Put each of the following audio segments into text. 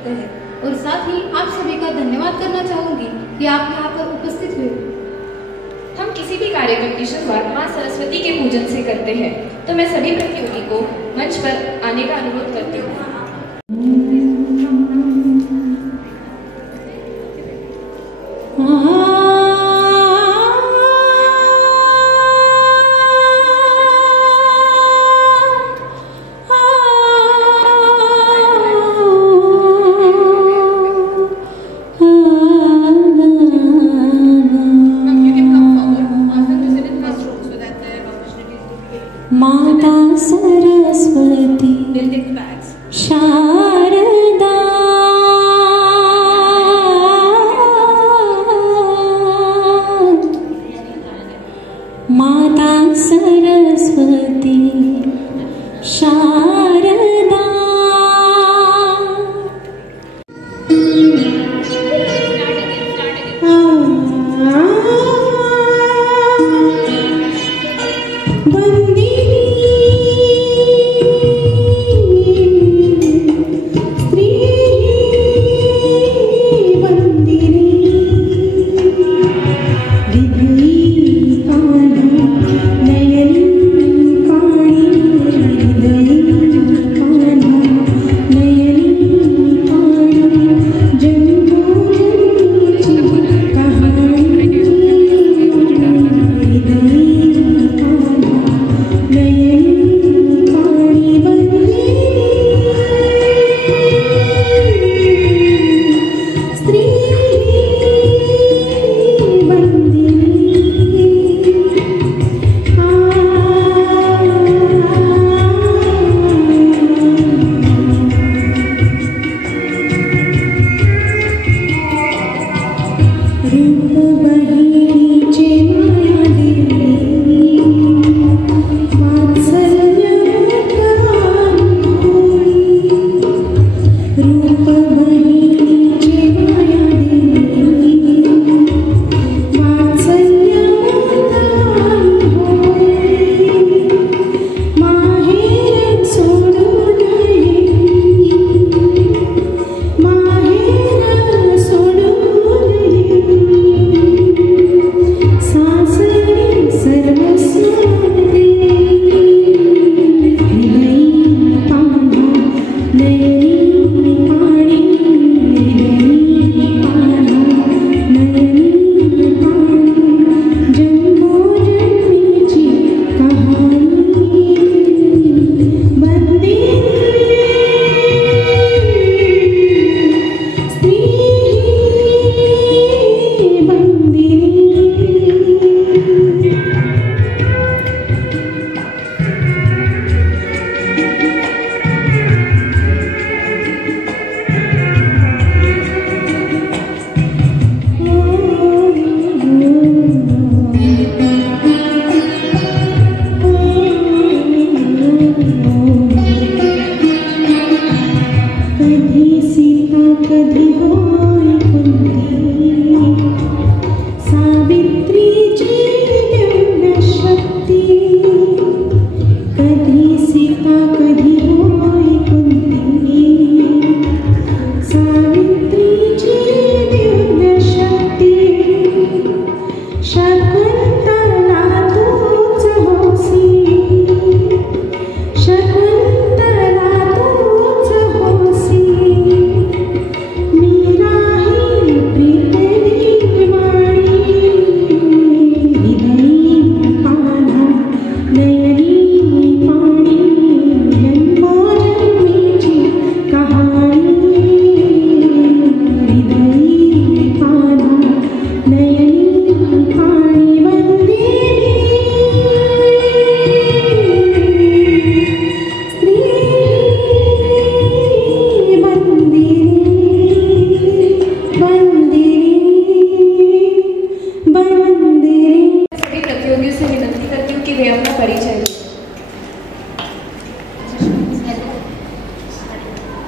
सकते हैं। और साथ ही आप सभी का धन्यवाद करना चाहूँगी कि आप यहाँ पर उपस्थित हुए। हम किसी भी कार्यक्रम की शुरुआत माँ सरस्वती के पूजन से करते हैं, तो मैं सभी प्रतियोगी को मंच पर आने का अनुरोध करती हूँ। माता सरस्वती शारदा माता सरस्वती शारदा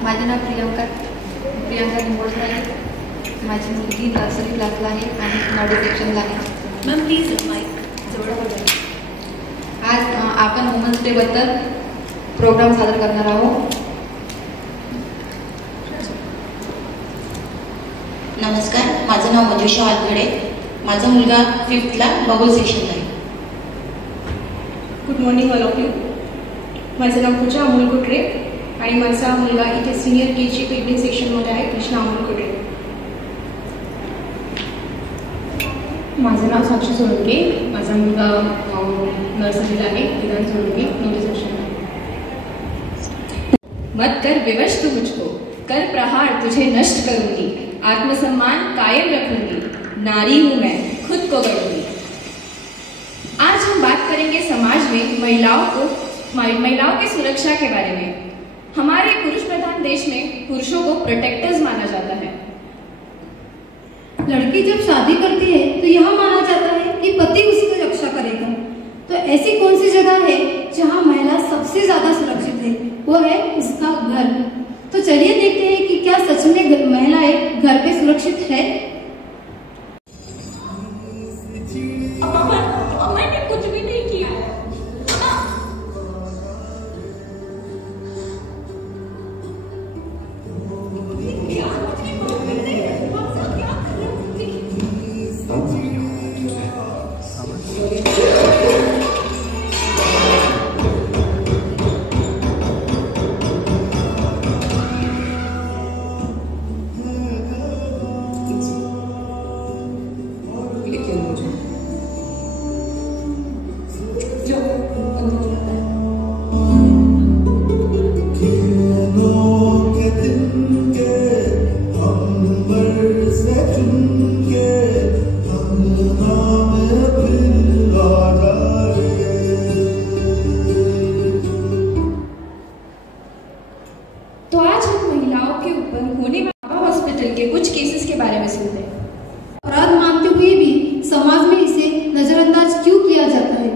माझे नाव प्रियांका निंबोडकर आहे. माझी मुलगी नर्सरी क्लासला आहे आणि नॉडी सेक्शनला आहे. मॅम प्लीज माईक जवळ बोला. आज आपण वुमन्स डे बद्दल प्रोग्राम सादर करणार आहोत. नमस्कार, माझं नाव मंजुषा आलगडे. माझा मुलगा 5th ला बबल सेशनला आहे. Good morning all of you. माझं नाव पूजा अमोल कुटरे आणि माझा मुलगा इथे सिनियर KG पेडिंग सेक्शनमध्ये आहे, कृष्णा अमोल कुटरे. माझं नाव साक्षी सोळंके. माझा मुलगा नर्सरीला आहे, विधान सोळंके, नववी सेक्शनला. मत कर विवश तू मुझको, कर प्रहार तुझे नष्ट करूंगी, आत्मसम्मान कायम रखूंगी, नारी हूं मैं खुद को गढ़ूंगी. आज हम बात करेंगे समाज में महिलाओं की सुरक्षा के बारे में. हमारे पुरुष प्रधान देश में पुरुषों को प्रोटेक्टर्स माना जाता है. लड़की जब शादी करती है तो यह माना जाता है कि पति उसकी रक्षा करेगा. तो ऐसी कौन सी जगह है जहां महिला सबसे ज्यादा सुरक्षित है? वो है उसका घर. तो चलिए देखते हैं कि क्या सच में महिलाएं घर पे सुरक्षित है. मैंने कुछ भी नहीं किया. तो आज हम महिलाओं के ऊपर होने वाले हॉस्पिटल के कुछ केसेस के बारे में सुनते हैं. अपराध मानते हुए भी समाज में इसे नजरअंदाज क्यों किया जाता है?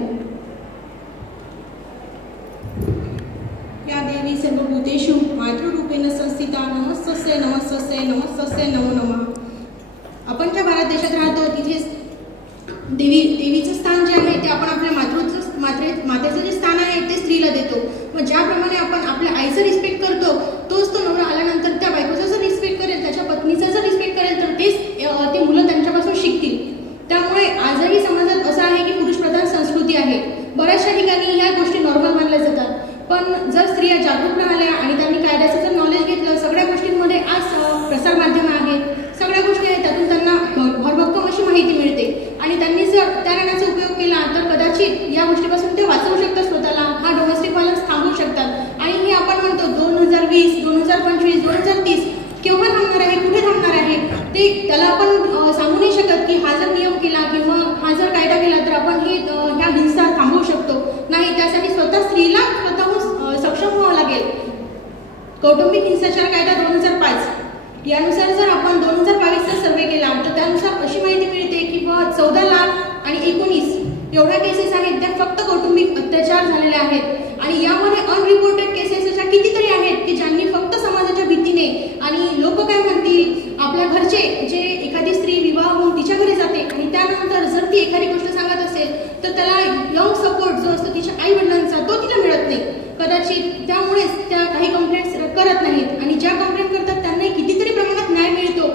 या देवी सर्वभूतेषु मातृरूपेण संस्थिता नमस्तस्यै नमस्तस्यै नमस्तस्यै नमो नमः. आपण ज्या भारत देशात राहतो तिथे देवीचं स्थान जे आहे ते आपण आपल्या मातेचं जे स्थान आहे ते स्त्रीला देतो. मग ज्याप्रमाणे आपण आपल्या आईचं रिस्पेक्ट करतो तोच तो नवरा आल्यानंतर त्या बायकोचा जर रिस्पेक्ट करेल, त्याच्या पत्नीचा जर रिस्पेक्ट करेल तर तेच ते मुलं त्यांच्यापासून शिकतील. त्यामुळे आजही समाजात असं आहे की पुरुषप्रधान संस्कृती आहे. बऱ्याचशा ठिकाणी ह्या गोष्टी नॉर्मल मानल्या जातात. पण जर स्त्रिया जागरूक राहिल्या आणि त्यांनी कायद्याचं जर नॉलेज घेतलं, सगळ्या गोष्टींमध्ये आज प्रसारमाध्यमं आहेत, सगळ्या गोष्टी आहेत, त्यातून त्यांना भरभक्कम अशी माहिती मिळते आणि त्यांनी जर त्या ज्ञानाचा उपयोग केला तर कदाचित या गोष्टीपासून ते वाचवू शकतात स्वतःला, हा डोमेस्टिक व्हायलन्स थांबवू शकतात. आणि हे आपण म्हणतो 2020, 2025, 2030 केव्हा थांबणार आहे, कुठे थांबणार आहे ते त्याला आपण सांगू नाही शकत की हा जर नियम केला किंवा हा जर कायदा केला तर आपण ह्या हिंसा थांबवू शकतो. नाही, त्यासाठी स्वतः स्त्रीला स्वतःहून सक्षम व्हावं लागेल. कौटुंबिक हिंसाचार कायदा 2005 यानुसार जर आपण 2022चा सर्वे केला तर त्यानुसार अशी माहिती मिळते की 14 लाख आणि 19 एवढ्या केसेस आहेत त्या फक्त कौटुंबिक अत्याचार झालेले आहेत. आणि यामध्ये अनरिपोर्टेड केसेस अशा कितीतरी आहेत की ज्यांनी फक्त समाजाच्या भीतीने आणि लोक काय म्हणतील, आपल्या घरचे जे एखादी स्त्री विवाह होऊन तिच्या घरी जाते आणि त्यानंतर जर ती एखादी गोष्ट सांगत असेल तर त्याला यंग सपोर्ट जो असतो तिच्या आई वडिलांचा तो तिला मिळत नाही. कदाचित त्यामुळेच त्या काही कंप्लेंट्स करत नाहीत आणि ज्या कंप्लेंट करतात त्यांनाही कितीतरी प्रमाणात न्याय मिळतो.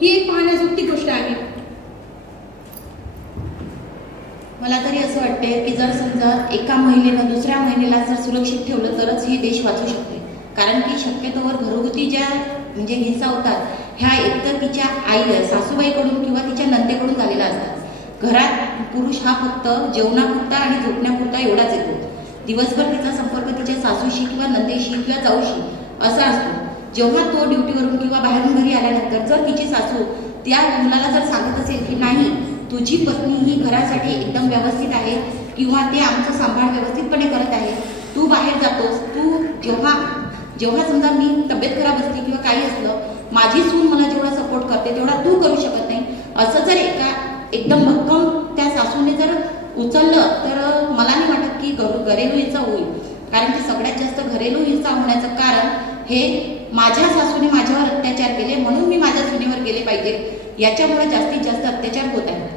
ही एक पाहण्याजोगती गोष्ट आहे. मला तरी असं वाटते की जर समजा एका महिलेनं दुसऱ्या महिलेला जर सुरक्षित ठेवलं तरच हे देश वाचू शकते. कारण की शक्यतोवर घरगुती ज्या म्हणजे हिंसा होतात ह्या एकतर तिच्या आई सासूबाईकडून किंवा तिच्या नंदेकडून झालेल्या असतात. घरात पुरुष हा फक्त जेवणापुरता आणि झोपण्यापुरता एवढाच येतो. दिवसभर तिचा संपर्क तिच्या सासूशी किंवा नंदेशी किंवा जाऊशी असा असतो. जेव्हा तो ड्युटीवरून किंवा बाहेरून घरी आल्यानंतर जर तिची सासू त्या मुलाला जर सांगत असेल की नाही तुझी पत्नी ही घरासाठी एकदम व्यवस्थित आहे किंवा ते आमचं सांभाळ व्यवस्थितपणे करत आहे, तू बाहेर जातोस, तू जेव्हा समजा मी तब्येत खराब असते किंवा काही असलं, माझी सून मला जेवढा सपोर्ट करते तेवढा तू करू शकत नाही, असं जर एकदम भक्कम त्या सासूने जर उचललं तर मला नाही वाटत की घरेलू हिंसा होईल. कारण की सगळ्यात जास्त घरेलू हिंसा होण्याचं कारण हे माझ्या सासूने माझ्यावर अत्याचार केले म्हणून मी माझ्या सुनेवर केले पाहिजे, याच्यामुळे जास्तीत जास्त अत्याचार होत आहेत.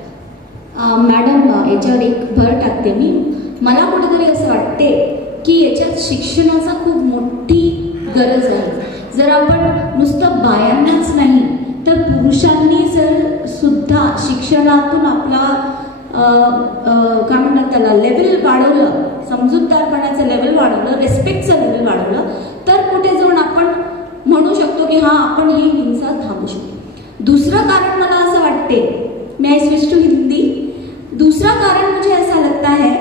मॅडम, याच्यावर एक भर टाकते मी. मला कुठेतरी असं वाटते की याच्यात शिक्षणाचा खूप मोठी गरज आहे. जर आपण नुसतं बायांनाच नाही तर पुरुषांनी जर सुद्धा शिक्षणातून आपला काय म्हणतात त्याला लेवल वाढवलं, समजूतदारपणाचं लेवल वाढवलं, रिस्पेक्टचं लेवल वाढवलं, तर कुठे जाऊन आपण म्हणू शकतो की हां आपण ही हिंसा थांबवू शकतो. दूसरा कारण मला असं वाटते, मैं आई स्विच टू हिंदी. दूसरा कारण मुझे ऐसा लगता है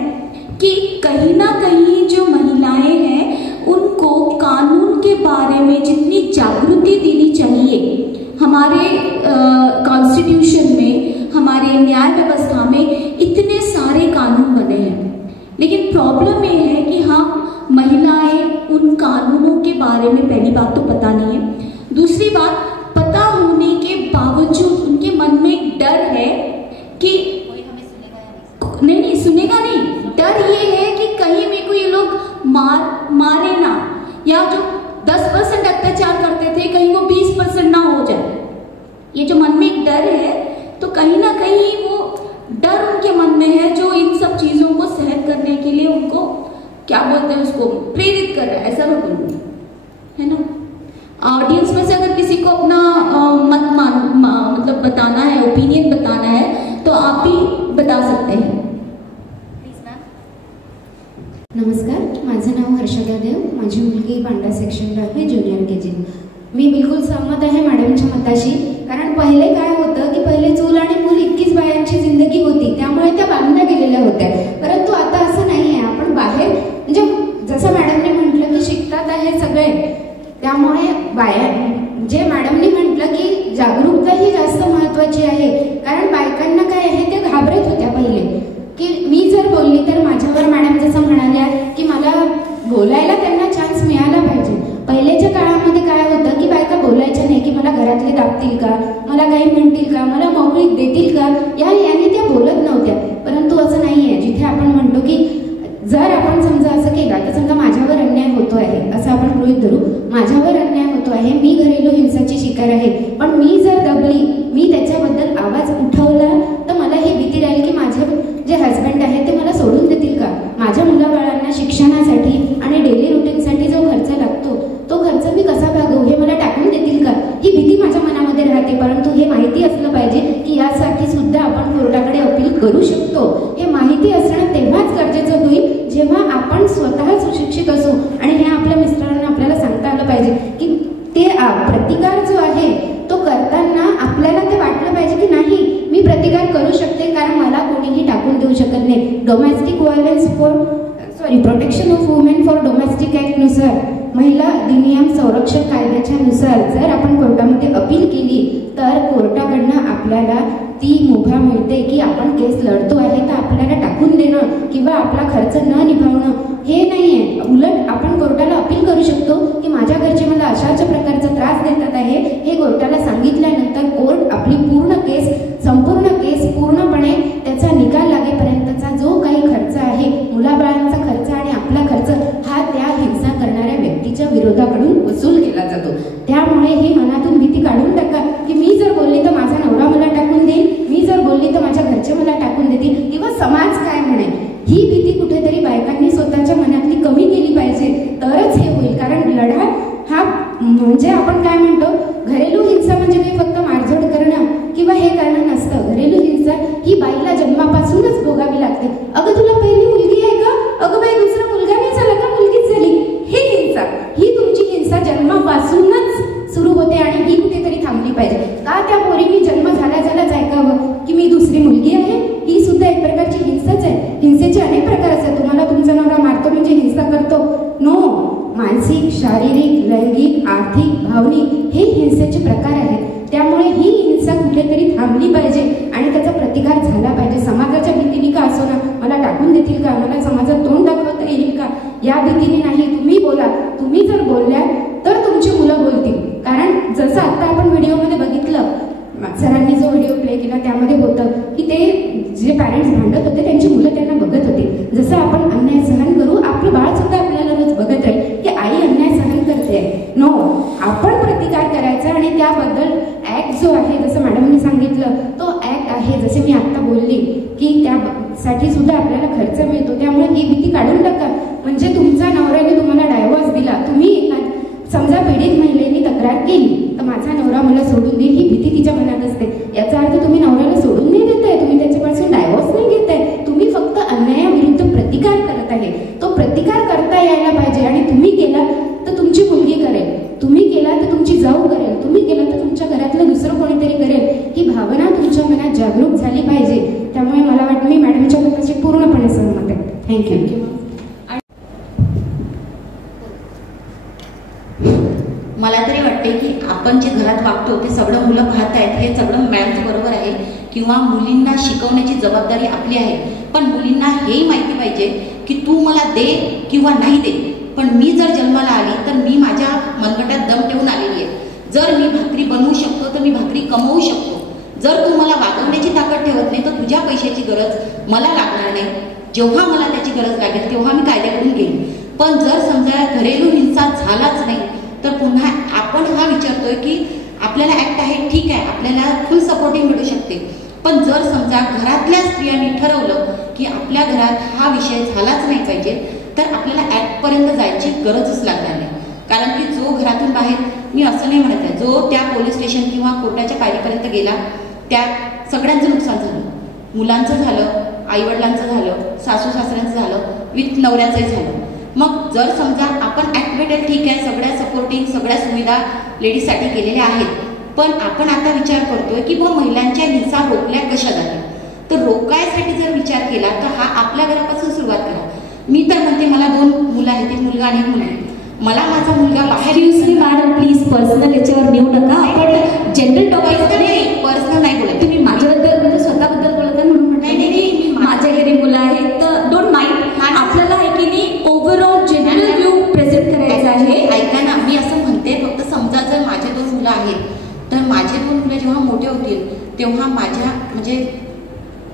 कि कहीं ना कहीं जो महिलाएं हैं उनको कानून के बारे में जितनी जागृति देनी चाहिए, हमारे कॉन्स्टिट्यूशन में, हमारे न्याय व्यवस्था में इतने सारे कानून बने हैं, लेकिन प्रॉब्लम ये है कि हम महिलाएं उन कानूनों के बारे में पहली बात तो पता नहीं है, दूसरी बात पता होने के बावजूद उनके मन में एक डर है कि नहीं सुनेगा नहीं, डर ये है कि कहीं मेरे को ये लोग मारे ना, या जो 10% अत्याचार करते थे कहीं वो 20% ना हो जाए. ये जो मन में एक डर है, तो कहीं ना कहीं वो डर उनके मन में है जो इन सब चीजों को सहन करने के लिए उनको क्या बोलते हैं उसको प्रेरित कर रहा है, ऐसा मैं बोलूँगी, है ना. ऑडियंस में से अगर किसी को अपना मत मतलब बताना है, ओपिनियन बताना है, तो आप भी बता सकते हैं. नमस्कार, माझं नाव हर्षदा देव, माझी मुलगी बांडा सेक्शनला आहे, ज्युनियर KG. मी बिलकुल सहमत आहे मॅडमच्या मताशी. कारण पहिले काय होतं की पहिले चूल आणि मूल इतकीच बायांची जिंदगी होती, त्यामुळे त्या बांधल्या गेलेल्या होत्या. परंतु आता असं नाही आहे. आपण बाहेर म्हणजे जसं मॅडमने म्हटलं की शिकतात आहे सगळे, त्यामुळे जे मॅडमनी म्हटलं की जागरूकता ही जास्त महत्त्वाची आहे. कारण बायकांना काय आहे ते घाबरत होत्या पहिले, की मी जर बोलली तर माझ्यावर मॅडम जसं म्हणाल्या की मला बोलायला त्यांना चान्स मिळाला पाहिजे. पहिलेच्या काळामध्ये काय होतं की बायका बोलायच्या नाही की मला घरातले दाबतील का, मला काही म्हणतील का, मला मोकळीक देतील का, याने त्या बोलत नव्हत्या. परंतु असं नाही आहे. जिथे आपण म्हणतो की जर आपण समजा असं केलं तर समजा माझ्यावर अन्याय होतो आहे असं आपण गृहीत धरू, माझ्यावर अन्याय होतो आहे, मी घरेलू हिंसाची शिकार आहे, पण मी जर दबली, मी त्याच्याबद्दल आवाज उठवला, तर मला ही भीती राहील की माझे जे हस्बंड आहे ते मला सोडून देतील का, माझ्या मुलाबाळांना शिक्षणासाठी आणि डेली रुटीनसाठी जो खर्च लागतो तो खर्च मी कसा भागवू, हे मला टाकून देतील का, ही भीती माझ्या मनामध्ये राहते. परंतु हे माहिती असलं पाहिजे की यासाठी सुद्धा आपण कोर्टाकडे अपील करू शकतो. हे माहिती असणं तेव्हाच गरजेचं होईल जेव्हा आपण स्वतः सुशिक्षित असू. आणि हे आपल्या मिस्टरांना आपल्याला सांगता आलं पाहिजे की ते प्रतिकार जो आहे तो करताना आपल्याला ते वाटलं पाहिजे की नाही मी प्रतिकार करू शकते, कारण मला कोणीही टाकून देऊ शकत नाही. Domestic violence protection of women for domestic act नुसार, महिला अधिनियम संरक्षण कायद्याच्या नुसार जर आपण कोर्टामध्ये अपील केली तर कोर्टाकडनं आपल्याला ती मुभा मिळते की आपण केस लढतो आहे तर आपल्याला टाकून देणं किंवा आपला खर्च न निभावणं हे नाही आहे. उलट आपण कोर्टाला अपील करू शकतो की माझ्या घरचे मला अशाच प्रकारचा त्रास देतात आहे, हे कोर्टाला सांगितल्यानंतर कोर्ट आपली संपूर्ण केस पूर्णपणे त्याचा निकाल लागेपर्यंतचा जो काही खर्च आहे, मुलाबाळांचा खर्च आणि आपला खर्च, हा त्या हिंसा करणाऱ्या व्यक्तीच्या विरोधाकडून वसूल केला जातो. त्यामुळे ही मनातून भीती काढून टाका की मी जर बोलली तर माझा नवरा मला टाकून देईल, मी जर बोलली तर माझ्या घरचे मला टाकून देतील किंवा समाज काय म्हणेल, ही भीती कुठेतरी बायकांनी स्वतःच्या मनातली कमी केली पाहिजे, तरच हे होईल. कारण लढा हा म्हणजे आपण काय म्हणतो, घरेलू हिंसा म्हणजे काही फक्त मारझोड करणं किंवा हे करणं नसतं. घरेलू हिंसा ही बाईला जन्मापासूनच भोगावी लागते. अगं तुला पहिली मुलगी आहे का, अगं बाई दुसरा मुलगा नाही झाला का, मुलगीच झाली, हे हिंसा, ही तुमची हिंसा जन्मापासूनच सुरू होते आणि ही कुठेतरी थांबली पाहिजे. का त्या पोरींनी जन्म झाल्याच ऐकावं की मी दुसरी मुलगी आहे, ही सुद्धा एक प्रकारची हिंसाच आहे. हिंसेचे अनेक प्रकार असतात. तुम्हाला तुमचा नवरा मारतो म्हणजे हिंसा करतो, नो. मानसिक, शारीरिक, लैंगिक, आर्थिक, भावनिक हे हिंसेचे प्रकार आहेत. त्यामुळे ही हिंसा कुठेतरी थांबली पाहिजे आणि त्याचा प्रतिकार झाला पाहिजे. समाजाच्या भीतीने का असो ना, मला टाकून देतील का, मला समाजात तोंड दाखवता येईल का, या भीतीने नाही. तुम्ही बोला. तुम्ही जर बोलल्या तर तुमची मुलं बोलतील. कारण जसं आता आपण व्हिडिओमध्ये बघितलं, सरांनी जो व्हिडिओ प्ले केला त्यामध्ये होतं की ते जे पॅरेंट्स भांडत होते त्यांची मुलं त्यांना बघत होते. जसं आपण अन्याय सहन करू, आपलं बाळ सुद्धा आपल्याला रोज बघत राहील की आई अन्याय सहन करते. नो, आपण प्रतिकार करायचा आणि त्याबद्दल ऍक्ट जो आहे, जसं मॅडमने सांगितलं तो ऍक्ट आहे. जसे मी आता बोलली की त्यासाठी सुद्धा आपल्याला खर्च मिळतो. त्यामुळे ही भीती काढून टाका. म्हणजे तुमचा नवऱ्याने तुम्हाला डायव्होर्स दिला, तुम्ही समजा पीडित महिलेने तक्रार केली, तर माझा नवरा मला सोडून देईल ही भीती तिच्या मनात असते. याचा अर्थ तुम्ही नवऱ्याला सोडून नाही देताय, तुम्ही त्याच्यापासून डायव्होर्स नाही घेताय, तुम्ही फक्त अन्यायाविरुद्ध प्रतिकार करत आहे. तो प्रतिकार करता यायला पाहिजे. आणि तुम्ही केला तर तुमची मुलगी करेल, तुम्ही केला तर तुमची जाऊ करेल, तुम्ही केला तर तुमच्या घरातलं दुसरं कोणीतरी करेल, ही भावना तुमच्या मनात जागरूक झाली पाहिजे. त्यामुळे मला वाटतं मी मॅडमच्या मताशी पूर्णपणे सहमत आहे. थँक्यू. मला तरी वाटते की आपण जे घरात वागतो ते सगळं मुलं पाहत आहेत, हे सगळं मॅमचं बरोबर आहे किंवा मुलींना शिकवण्याची जबाबदारी आपली आहे. पण मुलींना हेही माहिती पाहिजे की तू मला दे किंवा नाही दे, पण मी जर जन्माला आली तर मी माझ्या मनगटात दम ठेवून आलेली आहे. जर मी भाकरी बनवू शकतो तर मी भाकरी कमवू शकतो. जर तू मला वागवण्याची ताकद ठेवत नाही तर तुझ्या पैशाची गरज मला लागणार नाही. जेव्हा मला त्याची गरज लागेल तेव्हा मी कायद्याकडून घेईन. पण जर समजा घरेलू हिंसा झालाच नाही तर पुन्हा आपण हा विचारतोय की आपल्याला ऍक्ट आहे, ठीक आहे, आपल्याला फुल सपोर्टिंग मिळू शकते. पण जर समजा घरातल्या स्त्रियांनी ठरवलं की आपल्या घरात हा विषय झालाच नाही पाहिजे तर आपल्याला ऍक्टपर्यंत जायची गरजच लागणार नाही. कारण की जो घरातून बाहेर, मी असं नाही म्हणत आहे, जो त्या पोलीस स्टेशन किंवा कोर्टाच्या पायरीपर्यंत गेला त्या सगळ्यांचं नुकसान झालं. मुलांचं झालं, आईवडिलांचं झालं, सासू सासऱ्यांचं झालं, विथ नवऱ्याचंही झालं. मग जर समजा आपण ऍक्ट भेटेल, ठीक आहे, सगळ्या सपोर्टिंग सगळ्या सुविधा लेडीजसाठी केलेल्या आहेत, पण आपण आता विचार करतोय की महिलांच्या हिंसा रोखल्या कशा जातील. तर रोकायसाठी जर विचार केला तर हा आपल्या घरापासून सुरुवात करा. मी तर म्हणते मला 2 मुलं आहेत, एक मुलगा आणि एक मुलगी. मला माझा मुलगा बाहेर मॅडम प्लीज पर्सनल याच्यावर नेऊ नका. आपण जनरल टॉपिक पर्सनल नाही बोलत. तुम्ही माझ्याबद्दल म्हणजे स्वतःबद्दल बोलत आहे म्हणून नाही, माझ्या घरी मुलं आहेत तर डोंट माइंड. आपल्याला आहे की नाही ओव्हरऑल जनरल व्ह्यू प्रेझेंट करायचा आहे. ऐका ना, मी असं म्हणते फक्त समजा जर माझे 2 मुलं आहेत तर माझे 2 मुलं जेव्हा मोठे होतील तेव्हा माझ्या म्हणजे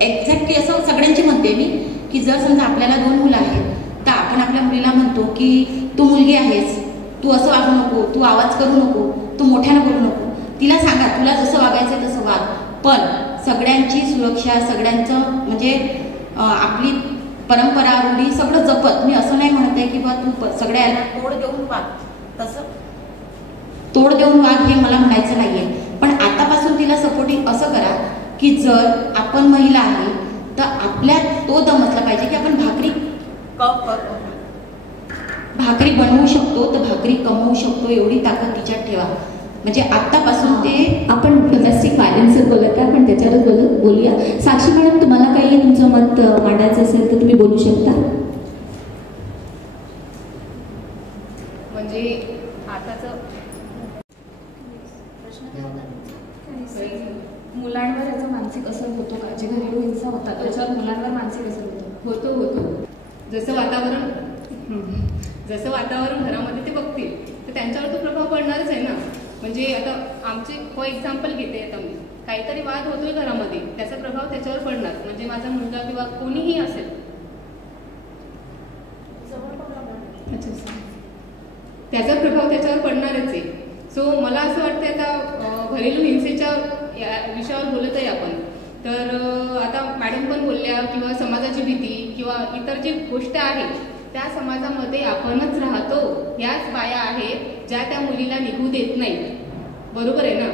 एक्झॅक्टली असं सगळ्यांची म्हणते मी की जर समजा आपल्याला 2 मुलं आहेत तर आपण आपल्या मुलीला म्हणतो की तू मुलगी आहेस, तू असं वागू नको, तू आवाज करू नको, तू मोठ्यानं बोलू नको. तिला सांगा तुला जसं वागायचं तसं वाग, पण सगळ्यांची सुरक्षा, सगळ्यांचं म्हणजे आपली परंपरा रूढी सगळं जपत. मी असं नाही म्हणत आहे की बा तू सगळ्यांना तोड देऊन वाग, तसं तोड देऊन वाग हे मला म्हणायचं नाहीये. पण आतापासून तिला सपोर्टिंग असं करा की जर आपण महिला आहे तर आपल्यात तो दम असला पाहिजे की आपण भाकरी बनवू शकतो तर भाकरी कमवू शकतो, एवढी ताकद तिच्यात ठेवा. म्हणजे आतापासून ते आपण डोमेस्टिक व्हायलन्सवर बोलत आहे, आपण त्याच्यावरच बोलूया. साक्षी मॅडम, तुम्हाला काही तुमचं मत मांडायचं असेल तर तुम्ही बोलू शकता. म्हणजे आताचं मुलांवर याचा मानसिक असर होतो का? जे घरेलू हिंसा होतात त्याच्यावर मुलांवर मानसिक असर होतो. जसं वातावरण घरामध्ये ते बघतील तर त्यांच्यावर तो प्रभाव पडणारच आहे ना. म्हणजे आता आमचे फॉर एक्झाम्पल घेते, आता मी काहीतरी वाद होतोय घरामध्ये, त्याचा प्रभाव त्याच्यावर पडणार. म्हणजे माझा मुलगा किंवा कोणीही असेल त्याचा प्रभाव त्याच्यावर पडणारच आहे. सो मला असं वाटतं आता घरेलू हिंसेच्या विषयावर बोलत आहे आपण, तर आता मॅडम पण बोलल्या किंवा समाजाची भीती किंवा इतर जी गोष्ट आहे त्या समाजामध्ये आपणच राहतो. ह्याच बाया आहेत ज्या त्या मुलीला निघू देत नाहीत. बरोबर आहे ना?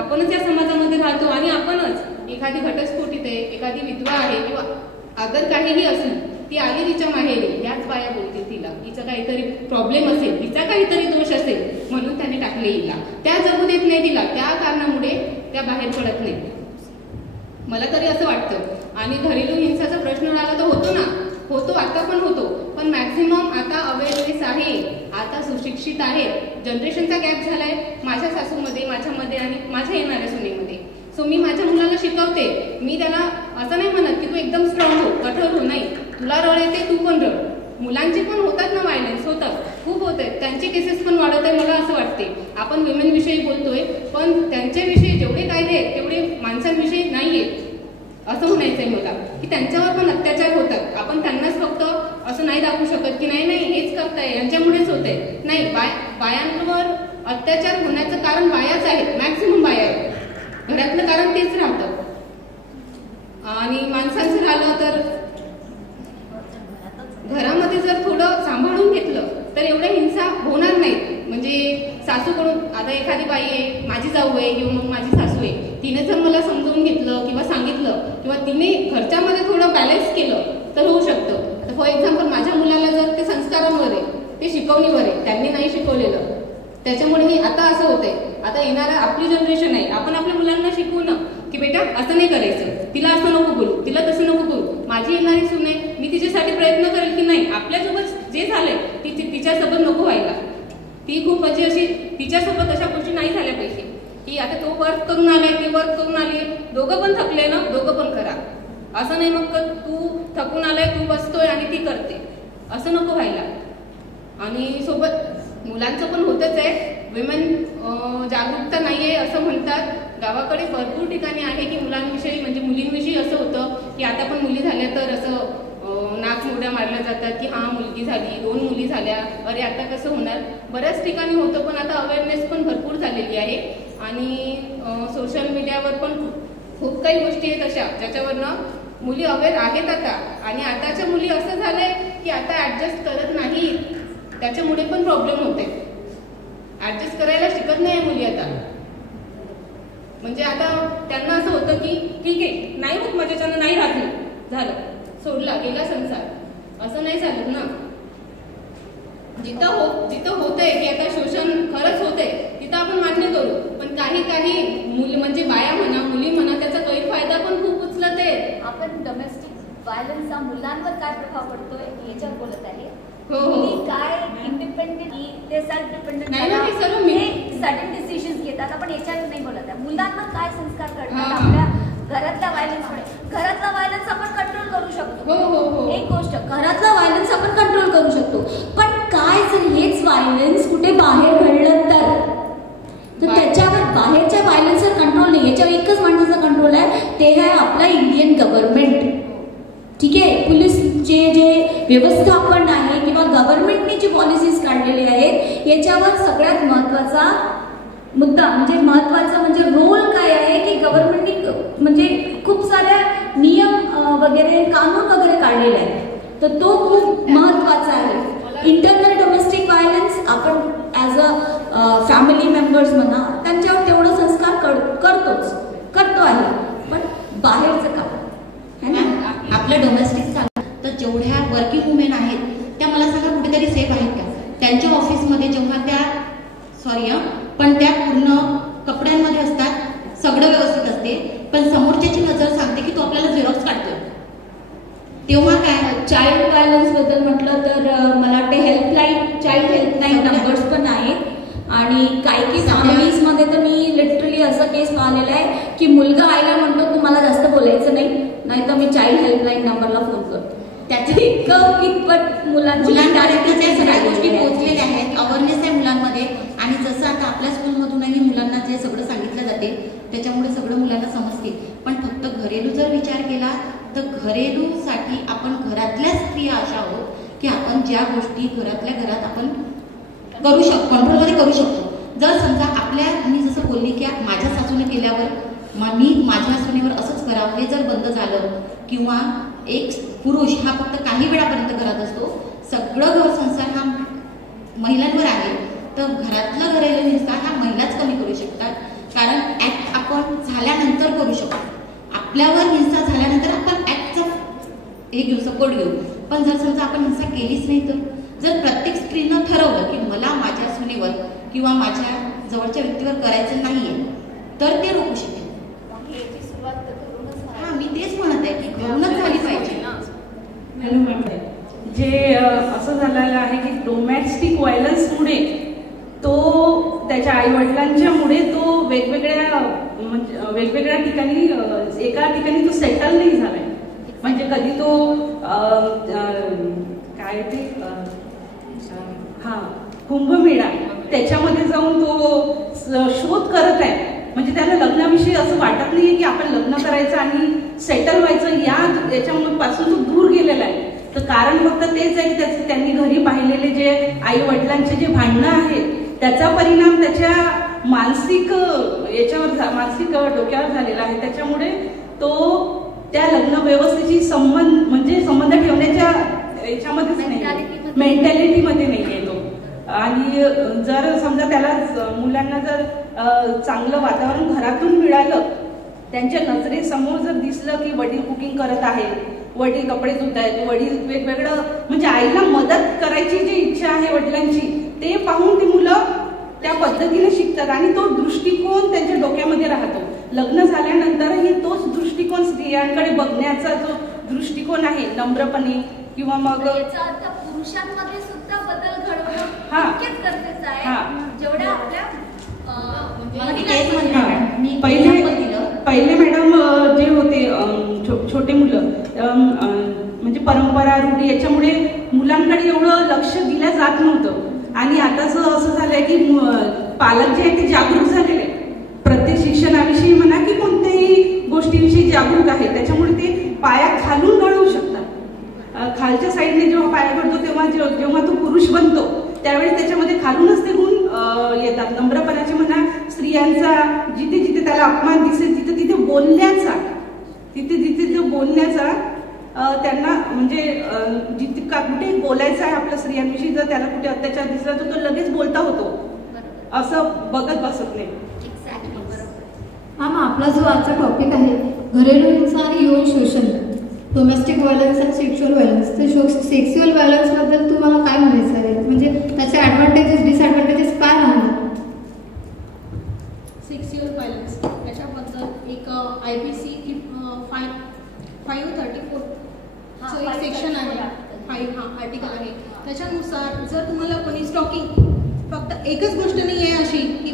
आपणच या समाजामध्ये राहतो आणि आपणच एखादी घटस्फोटीत आहे, एखादी विधवा आहे किंवा अगर काहीही असेल, ती आली तिच्या माहेरी, ह्याच बाया बोलतील तिला, हिचा काहीतरी प्रॉब्लेम असेल, तिचा काहीतरी दोष असेल म्हणून त्याने टाकले हिला, त्या जगू देत नाही तिला, त्या कारणामुळे त्या बाहेर पडत नाही. मला तरी असं वाटतं. आणि घरेलू हिंसाचा प्रश्न आला तर होतो ना, होतो, आता पण होतो, पण मॅक्झिमम आता अवेअरनेस आहे, आता सुशिक्षित आहे. जनरेशनचा गॅप झालाय माझ्या सासूमध्ये, माझ्यामध्ये आणि माझ्या येणाऱ्या सुनेमध्ये. सो मी माझ्या मुलाला शिकवते. मी त्याला असं नाही म्हणत की तू एकदम स्ट्रॉंग हो, कठोर हो, नाही, तुला रड येते तू पण रड. मुलांचे पण होतात ना व्हायलन्स, होतात, खूप होत आहेत, त्यांचे केसेस पण वाढत आहे. मला असं वाटते आपण विमेन विषयी बोलतोय पण त्यांच्याविषयी जेवढे कायदे आहेत तेवढे माणसांविषयी नाही आहेत. असं म्हणायचंय मला की त्यांच्यावर पण अत्याचार होतात. आपण त्यांनाच फक्त असं नाही दाखवू शकत की नाही नाही हेच करताय यांच्यामुळेच होत आहे. नाही, बायांवर अत्याचार होण्याचं कारण बायाच आहेत, मॅक्सिमम बाया आहेत. घरातलं कारण तेच राहतं. आणि माणसांचं राहिलं तर घरामध्ये जर थोडं सांभाळून घेतलं तर एवढ्या हिंसा होणार नाहीत. म्हणजे सासूकडून आता एखादी बाई आहे, माझी जाऊ आहे किंवा मग माझी सासू आहे, तिने जर मला समजावून घेतलं किंवा सांगितलं किंवा तिने घरच्यामध्ये थोडं बॅलन्स केलं तर होऊ शकतं. आता फॉर एक्झाम्पल माझ्या मुलाला जर ते संस्कारांवर आहे, ते शिकवणीवर आहे, त्यांनी नाही शिकवलेलं, त्याच्यामुळे आता असं होतंय. आता येणारा आपली जनरेशन आहे, आपण आपल्या मुलांना शिकवू ना की बेटा असं नाही करायचं, तिला असं नको बोलू, तिला तसं नको बोलू. माझी येणारी सून आहे, मी तिच्यासाठी प्रयत्न करेल की नाही आपल्यासोबत जे झालंय तिच्यासोबत नको व्हायला. ती खूप म्हणजे अशी तिच्यासोबत अशा गोष्टी नाही झाल्या पाहिजे की आता तो वर्क करून आलाय, ती वर्क करून आली, दोघं पण थकले ना, दोघं पण करा. असं नाही मग तू थकून आलाय, तू बसतोय आणि ती करते, असं नको व्हायला. आणि सोबत मुलांचं पण होतच आहे, विमेन जागरूकता नाही आहे असं म्हणतात. गावाकडे भरपूर ठिकाणी आहे की मुलांविषयी म्हणजे मुलींविषयी असं होतं की आता पण मुली झाल्या तर असं नाक मोड्या मारल्या जातात की हां मुलगी झाली, 2 मुली झाल्या, अरे आता कसं होणार. बऱ्याच ठिकाणी होतं, पण आता अवेअरनेस पण भरपूर झालेली आहे आणि सोशल मीडियावर पण खूप काही गोष्टी आहेत अशा ज्याच्यावरनं मुली अवेअर आहेत आता. आणि आताच्या मुली असं झालंय की आता ऍडजस्ट करत नाही, त्याच्यामुळे पण प्रॉब्लेम होते. ऍडजस्ट करायला शिकत नाही मुली आता. म्हणजे आता त्यांना असं होतं की ठीक आहे नाही होत माझ्याच्यानं, नाही राहत, झालं, सोडला गेला संसार, असं नाही चालत ना. जिथं होतंय की आता शोषण खरंच होतंय तिथं आपण मान्य करू, पण काही मुली म्हणजे बाया म्हणा, मुली म्हणा, त्याचा गैरफायदा पण खूप उचलत आहे. आपण डोमेस्टिक व्हायलन्सचा मुलांवर काय प्रभाव पडतोय याच्यावर बोलत आहे. काय इंडिपेंडेंट ते सेल्फ डिपेंडेंट सडन डिसिजन्स घेतात, आपण याच्यावर नाही बोलत आहे. मुलांना काय संस्कार करतात आपल्या घरातला व्हायलन्समुळे. घरातला व्हायलन्स आपण कंट्रोल करू शकतो, एक गोष्ट, घरातला व्हायलन्स आपण कंट्रोल करू शकतो. पण काय जर हेच व्हायलन्स कुठे बाहेर घडलं तर त्याच्यावर बाहेरच्या व्हायलन्सवर कंट्रोल नाही, याच्यावर एकच माणसाचा कंट्रोल आहे, ते आहे आपला इंडियन गव्हर्नमेंट. ठीक आहे, पोलीसचे जे व्यवस्थापन आहे किंवा गव्हर्नमेंटने जी पॉलिसीज काढलेली आहेत याच्यावर सगळ्यात महत्वाचा मुद्दा म्हणजे रोल काय आहे की गव्हर्नमेंटने म्हणजे खूप साऱ्या नियम वगैरे कानून वगैरे काढलेले आहेत, तर तो खूप महत्वाचा आहे. इंटरनल डोमेस्टिक व्हायलन्स आपण ॲज अ फॅमिली मेंबर्स म्हणा त्यांच्यावर तेवढं संस्कार करतो आहे, पण बाहेरचं काम आपलं डोमेस्टिक काम तर जेवढ्या वर्किंग वुमेन आहेत त्या मला सांगा कुठेतरी सेफ आहेत का? त्यांच्या ऑफिसमध्ये जेव्हा त्या पण त्या पूर्ण कपड्यांमध्ये असतात, सगळं व्यवस्थित असते, पण समोरच्याची नजर सांगते की तो आपल्याला झेरॉक्स काढतोय, तेव्हा काय? चाइल्ड व्हायलन्स बद्दल म्हटलं तर मला वाटते चाइल्ड हेल्पलाईन नंबर्स पण आहेत आणि काही फॅमिलीज मध्ये तर मी लिटरली असं केस पाहिलेला आहे की मुलगा आईला म्हणतो तुम्हाला जास्त बोलायचं नाही तर मी चाइल्ड हेल्पलाईन नंबरला फोन करतो. त्याचे इतपत मुलांपर्यंत त्या सगळ्या गोष्टी पोहोचलेल्या आहेत, अवेअरनेस आहे मुलांमध्ये. आणि जसं आता आपल्या स्कूलमधूनही मुलांना जे सगळं सांगितलं जाते त्याच्यामुळे सगळं मुलांना समजते. पण फक्त घरेलू जर विचार केला तर घरेलूसाठी आपण घरातल्या स्त्रिया अशा आहोत की आपण ज्या गोष्टी घरातल्या घरात आपण करू शकतो, कंट्रोलमध्ये करू शकतो. जर समजा मी जसं बोलली की माझ्या सासूने केल्यावर मी माझ्या सुनेवर असंच करावं हे जर बंद झालं किंवा एक पुरुष हा फक्त काही वेळापर्यंत करत असतो, सगळं घर संसार हा महिलांवर आहे, तर घरातलं घरेलू हिंसा हा महिलाच कमी करू शकतात. कारण ऍक्ट आपण झाल्यानंतर करू शकतो, आपल्यावर हिंसा झाल्यानंतर आपण ऍक्टचा हे घेऊ, सपोर्ट घेऊ. पण जर समजा आपण हिंसा केलीच नाही तर जर प्रत्येक स्त्रीनं ठरवलं की मला माझ्या सुनेवर किंवा माझ्या जवळच्या व्यक्तीवर करायचं नाहीये तर ते रोखू शकेल. मी तेच म्हणत आहे की घरूनच झाली पाहिजे ना. जे असं झालेलं आहे की डोमेस्टिक व्हायलन्समुळे तो त्याच्या आईवडिलांच्यामुळे तो वेगवेगळ्या ठिकाणी एका ठिकाणी तो सेटल नाही झालाय. म्हणजे कधी तो काय ते कुंभमेळा त्याच्यामध्ये जाऊन तो शोध करत आहे. म्हणजे त्याला लग्नाविषयी असं वाटत नाहीये की आपण लग्न करायचं आणि सेटल व्हायचं याच्यापासून तो दूर गेलेला आहे. तर कारण फक्त तेच आहे की त्यांनी घरी पाहिलेले जे आई वडिलांचे जे भांडणं आहेत त्याचा परिणाम त्याच्या मानसिक डोक्यावर झालेला आहे. त्याच्यामुळे तो त्या लग्न व्यवस्थेची संबंध ठेवण्याच्या याच्यामध्येच नाही, मेंटॅलिटीमध्ये नाही आहे तो. आणि जर समजा त्याला मुलांना जर चांगलं वातावरण घरातून मिळालं, त्यांच्या नजरेसमोर जर दिसलं की वडील कुकिंग करत आहेत, वडील कपडे धुत आहेत, वडील वेगवेगळं म्हणजे आईला मदत करायची जी इच्छा आहे वडिलांची, ते पाहून ती मुलं त्या पद्धतीने शिकतात आणि तो दृष्टिकोन त्यांच्या डोक्यामध्ये राहतो. लग्न झाल्यानंतरही तोच दृष्टिकोन स्त्रियांकडे बघण्याचा जो दृष्टिकोन आहे नम्रपणे किंवा मग पुरुषांमध्ये सुद्धा बदल घडवणं तितकेच गरजेचं आहे जेवढ्या आपल्या पहिले मॅडम जे होते छोटे मुलं म्हणजे परंपरा रूढी याच्यामुळे मुलांकडे एवढं लक्ष दिलं जात नव्हतं. आणि आता असं झालंय की पालक जे आहेत ते जागरूक झालेले, प्रत्येक शिक्षणाविषयी म्हणा की कोणत्याही गोष्टीविषयी जागरूक आहे, त्याच्यामुळे ते पाया खालून घडवू शकतात. खालच्या साईडने जेव्हा पाया घडतो तेव्हा जेव्हा तो पुरुष बनतो त्यावेळेस त्याच्यामध्ये खालूनच ते गुण येतात. नम्रपणाचे म्हणा, स्त्रियांचा जिथे जिथे त्याला अपमान दिसेल तिथे तिथे बोलण्याचा, त्यांना म्हणजे जितका कुठे बोलायचं आहे आपल्या स्त्रियांविषयी, जर त्याला कुठे अत्याचार दिसला तर तो लगेच बोलता होतो, असं बघत बसत नाही. मॅम, आपला जो आजचा टॉपिक आहे घरेलू हिंसा आणि यौन शोषण, डोमेस्टिक व्हायलन्स आणि सेक्शुअल व्हायलन्स, तर सेक्शुअल व्हायलन्स बद्दल तुम्हाला काय म्हणायचं आहे, म्हणजे त्याचे ॲडव्हान्टेजेस डिसएडव्हान्टेजेस काय राहणार? सेक्शुअल व्हायलन्स याच्याबद्दल एक IPC 534 एक सेक्शन आहे, 5 आर्टिकल आहे. त्याच्यानुसार जर तुम्हाला कोणी स्टॉकिंग, फक्त एकच गोष्ट नाही आहे अशी की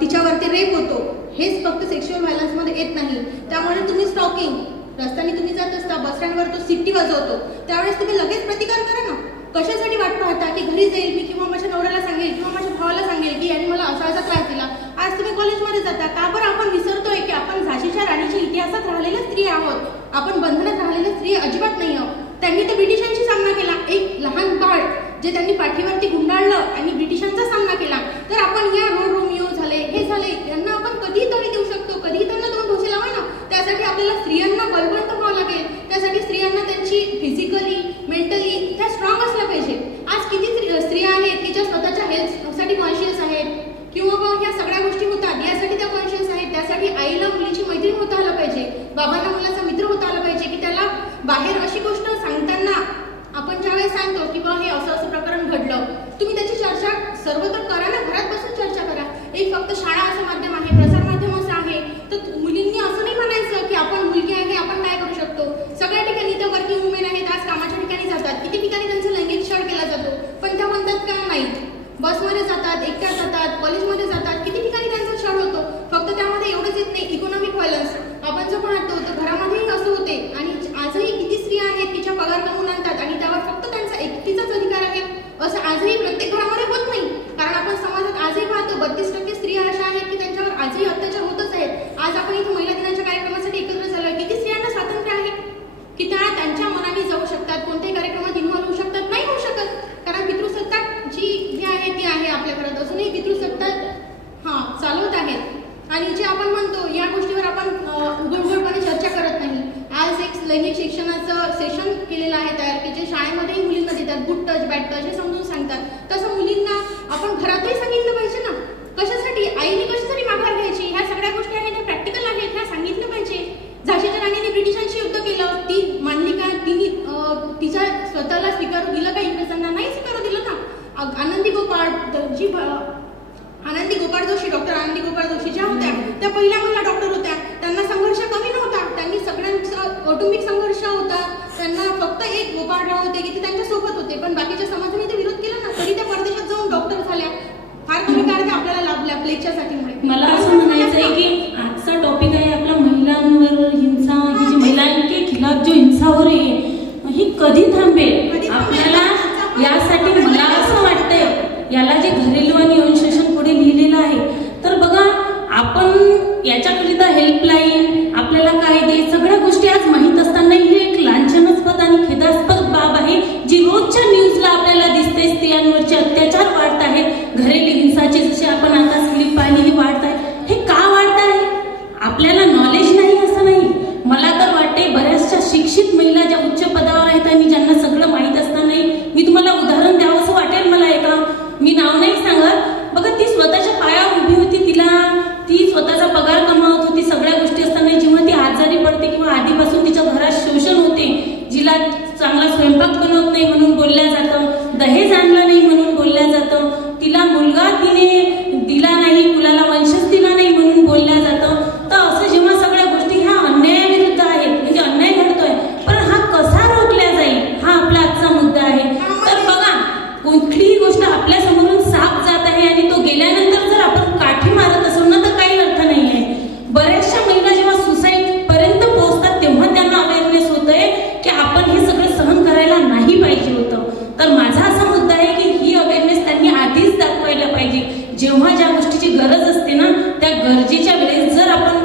तिच्यावरती रेप होतो, हेच फक्त सेक्शुअल व्हायलन्समध्ये येत नाही. त्यामुळे तुम्ही स्टॉकिंग, रस्त्याने तुम्ही जात असता, बस स्टँडवर तो सिट्टी वाजवतो, त्यावेळेस तुम्ही लगेच प्रतिकार करा ना. कशासाठी वाट पाहता की घरी जाईल मी किंवा माझ्या नवऱ्याला सांगेल किंवा माझ्या भावाला सांगेल की यांनी मला असा त्रास दिला. आज तुम्ही कॉलेजमध्ये जाता, का बरं आपण विसरतोय की आपण झाशीच्या राणीच्या इतिहासात राहिलेल्या स्त्री आहोत, आपण बंधनात राहिलेल्या स्त्री अजिबात नाही आहोत. त्यांनी तर ब्रिटिशांशी सामना केला, एक लहान बाळ जे त्यांनी पाठीवरती गुंडाळलं आणि ब्रिटिशांचा सामना केला. तर आपण या रोमिओ झाले, हे झाले, यांना आपण कधी तरी देऊ शकतो, कधी त्यांना दोन ढोसे लावाय ना. त्यासाठी आपल्याला स्त्रियांना बलवंत व्हावं लागेल, त्यासाठी स्त्रियांना त्यांची फिजिकली मेंटली त्या स्ट्रॉंग असल्या पाहिजे. आज किती स्त्रिया आहेत की ज्या स्वतःच्या हेल्थसाठी कॉन्शियस आहेत किंवा ह्या सगळ्या गोष्टी होतात यासाठी त्या कॉन्शियस आहेत. त्यासाठी आईला मुलीची मैत्रीण होता आलं पाहिजे, बाबांना मुलाचा मित्र होता आला पाहिजे, की त्याला बाहेर अशी गोष्ट सांगताना आपण ज्यावेळेस सांगतो की हे असं प्रकरण घडलं, तुम्ही त्याची चर्चा सर्वत्र करा ना, घरात बसून चर्चा करा. एक फक्त शाळा असं माध्यम आहे, प्रसार माध्यम असं आहे, तर मुलींनी असं नाही म्हणायचं की आपण मुलगी आहे आपण काय करू शकतो. सगळ्या ठिकाणी तर वर्किंग वुमेन आहेत, आज कामाच्या ठिकाणी जातात, किती ठिकाणी त्यांचा लैंगिक छळ केला जातो, पण त्या म्हणतात का नाही. बसमध्ये जातात, एकट्या जातात, कॉलेजमध्ये जातात, किती ठिकाणी त्यांचा छळ होतो. फक्त त्यामध्ये एवढंच येत नाही, इकॉनॉमिक व्हायलन्स आपण जर पाहतो तर घरामध्येही असं होते. आणि आजही किती स्त्रिया आहेत की ज्या पगार कमवून आणतात आणि त्यावर फक्त त्यांचा एकटीचाच अधिकार आहे, असं आजही प्रत्येक घरामध्ये होत नाही. कारण आपण समाजात आजही पाहतो 32% स्त्रिया अशा आहेत की त्यांच्यावर आजही अत्याचार होतच आहेत. आज आपण इथे महिला दिनाच्या कार्यक्रमासाठी एकत्र झालोय, किती स्त्रियांना स्वातंत्र्य आहे की त्या त्यांच्या मनाने जाऊ शकतात, कोणत्याही कार्यक्रमात इन्व्हॉल्व होऊ शकतात? नाही होऊ शकत, कारण पितृसत्ताक जी आहे ती आहे आपल्या घरात, अजूनही पितृसत्ताक चालवत आहेत. आणि जे आपण म्हणतो या गोष्टीवर आपण उघडपणे चर्चा करत नाही. आज एक लैंगिक शिक्षणाचं सेशन केलेलं आहे तयार, की जे शाळेमध्येही मुलींना देतात, गुड टच बॅड टच हे समजून सांगतात. तसं मुलींना आपण घरातही सांगितलं पाहिजे ना. कशासाठी आईने कशासाठी माघार घ्यायची, ह्या सगळ्या गोष्टी आहेत, ह्या प्रॅक्टिकल आहेत, ह्या सांगितलं पाहिजे. झाशीच्या राणीने ब्रिटिशांशी युद्ध केलं, ती मानली का? तिने तिच्या स्वतःला स्वीकारू दिलं का इंग्रजांना? नाही स्वीकारू दिलं ना. आनंदी गोपाळ जोशी, डॉक्टर आनंदी गोपाळ जोशी ज्या होत्या त्या पहिल्या महिला डॉक्टर होत्या. त्यांना संघर्ष कमी नव्हता, त्यांनी सगळ्यांचा कौटुंबिक संघर्ष होता. त्यांना फक्त एक गोपाळराव होते की ते त्यांच्या सोबत होते, पण बाकीच्या समाजाने ते विरोध केला ना, तरी त्या परदेशात जाऊन डॉक्टर झाल्या. फार कमी काळ त्या आपल्याला लाभल्या प्लेगच्या साथीमुळे. मला असं म्हणायचं आहे की आजचा टॉपिक आहे आपला महिलांवर हिंसा, ही जी महिलांके खिलाफ जो हिंसा हो रही है ही कधी थांबेल? आपल्याला यासाठी मला असं वाटतंय, याला जे घरेलू आणि यौन शोषण पुढे लिहिलेलं आहे, तर बघा आपण याच्याकरिता हेल्पलाईन, आपल्याला कायदे, सगळ्या गोष्टी आज माहीत असताना ही एक लांछनास्पद आणि खेदास्पद बाब आहे जी रोजच्या न्यूजला आपल्याला दिसते. तर माझा असा मुद्दा आहे की ही अवेअरनेस त्यांनी आधीच दाखवायला पाहिजे. जेव्हा ज्या गोष्टीची गरज असते ना, त्या गरजेच्या वेळेस जर आपण